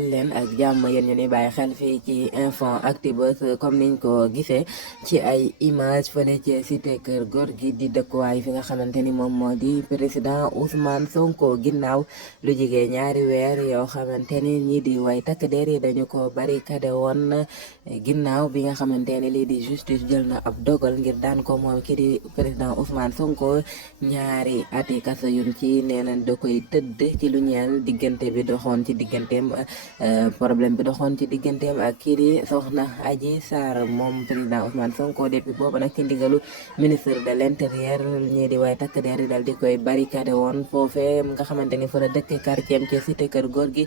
leen ak jàmm yéen ñu ni bàyyi xel fii ci info Actubuzz comme niñ ko gisee ci ay image fële ci cité kër góor gi di dëkkuwaay fi nga xamante ni moom moo di président Ousmane Sonko ginnaaw lu jigee ñaari weer yoo xamante ni ñii di way takk der yi dañu ko barricade woon ginnaaw bi nga xamante ni lii di justice jël na ab dogal ngir daan ko moom ki di président Ousmane Sonko ñaari ati kaso yun ci nee nañ da koy tëdd ci lu ñeel diggante bi doxoon ci digganteem problème bi doxoon ci digganteem ak kii di soxna Adji Sarr moom président Ousmane Sonko depuis boobu nag ci ndigalu ministre de l'intérieur ñii di waaye takk der yi dal di koy barricade woon foofee nga xamante ni fa la dëkk quartier ci cité kër góor gi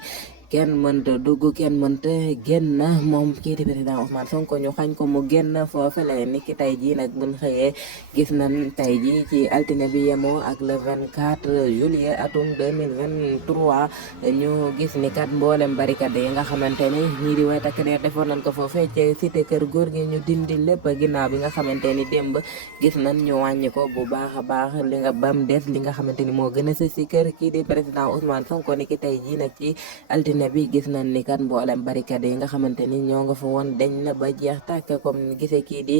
kenn mënta dugg kenn mënta génn moom kii di président Ousmane Sonko ñu xañ ko mu génn foofe la niki tey jii nag buñ xëyee gis nañ tey jii ci altine bi yemoo ak le 24 juillet atum 2023 ñu gis ni kat mboolem barricade yi nga xamante ni ñii di way takk der defoon nañ ko foofe ci cité kër góor gi ñu dindi lépp ginnaaw bi nga xamante ni démb gis nañ ñu wàññi ko bu baax a baax li nga bam des li nga xamante ni moo gën a sës si kër kii di président Ousmane Sonko niki tey jii nag ci altine bi gis nañ ni kat mboolem barricade yi nga xamante ni ñoo nga fa woon dañ na ba jeex tàkk comme gisee kii di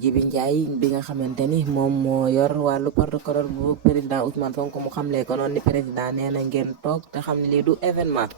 Jibi Njaay bi nga xamante ni moom moo yor wàllu protocole bu président Ousmane Sonko mu xamle ko noonu ni président nee na ngeen toog te xam ne lii du événement